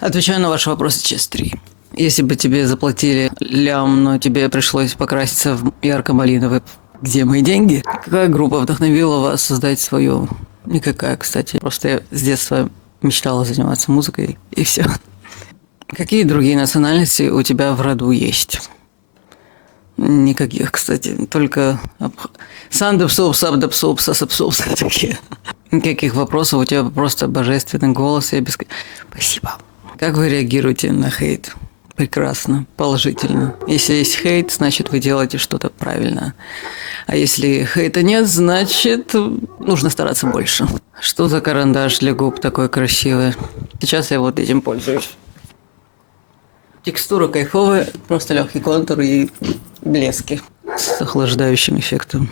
Отвечаю на ваши вопросы через 3. Если бы тебе заплатили лям, но тебе пришлось покраситься в ярко-малиновый, где мои деньги? Какая группа вдохновила вас создать свою? Никакая, кстати. Просто я с детства мечтала заниматься музыкой, и все. Какие другие национальности у тебя в роду есть? Никаких, кстати. Только сандепсоп, сабдепсоп, сасапсоп, такие. Никаких вопросов. У тебя просто божественный голос. Спасибо. Как вы реагируете на хейт? Прекрасно, положительно. Если есть хейт, значит, вы делаете что-то правильно. А если хейта нет, значит, нужно стараться больше. Что за карандаш для губ такой красивый? Сейчас я вот этим пользуюсь. Текстура кайфовая, просто легкий контур и блески с охлаждающим эффектом.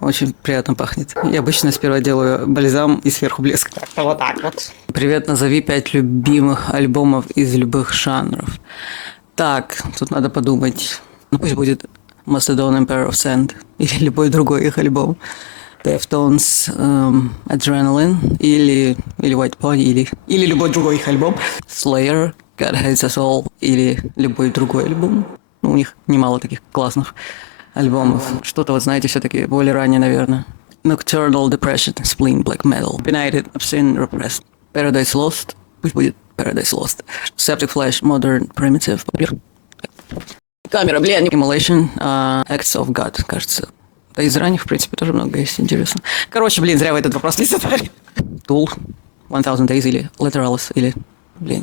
Очень приятно пахнет. Я обычно сперва делаю бальзам и сверху блеск. Вот так вот. Привет, назови 5 любимых альбомов из любых жанров. Так, тут надо подумать. Ну пусть будет Mastodon, Empire of Sand или любой другой их альбом. Deftones, Adrenaline или White Pony или любой другой их альбом. Slayer, God Hates Us All или любой другой альбом. Ну, у них немало таких классных альбомов. Что-то, вот знаете, все-таки более ранее, наверное. Nocturnal Depression, Spleen, Black Metal, Benighted, Obscene, Repressed, Paradise Lost, пусть будет Paradise Lost, Septic Flesh, Modern, Primitive, Камера, блин, Immolation, Acts of God, кажется. Да из ранних, в принципе, тоже много есть, интересно. Короче, блин, зря вы этот вопрос не задали. Tool, 1000 Days или Lateralis, или, блин,